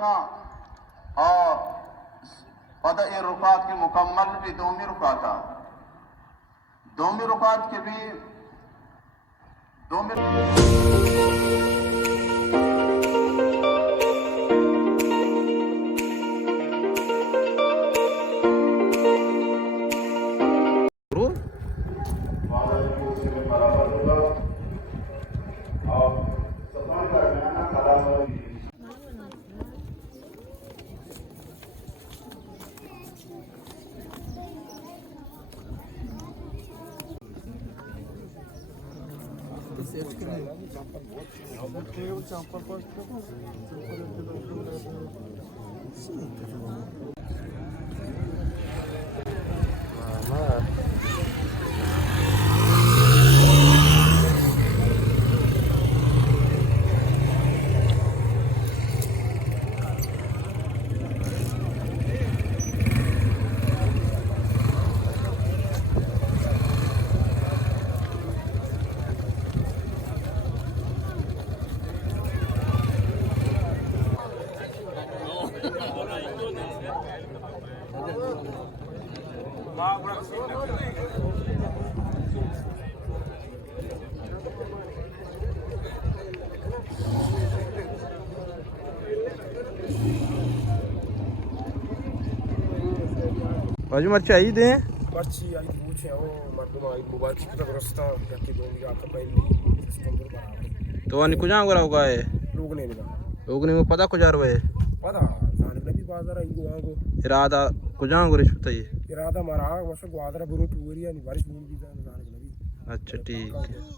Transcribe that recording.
का और पदए रुकात के मुकम्मल भी दोमी रुकाता दोमी रुकात के भी दोमी भाजी मर्ची आई दे मर्ची आई पूछे हो मर्दम आई मोबाइल की तरफ रास्ता करके दूंगी आकर पहले सितंबर बराबर तो अनि कुछ आंगरा होगा है लोग ने पता कुछ आर वे पता जाने भी बाजार आई को इरादा कुछ आंगरे छुता ये इरादा मारा वैसे ग्वादरा बुरो टूरिया नहीं बारिश नहीं भी जाने भी अच्छा ठीक है।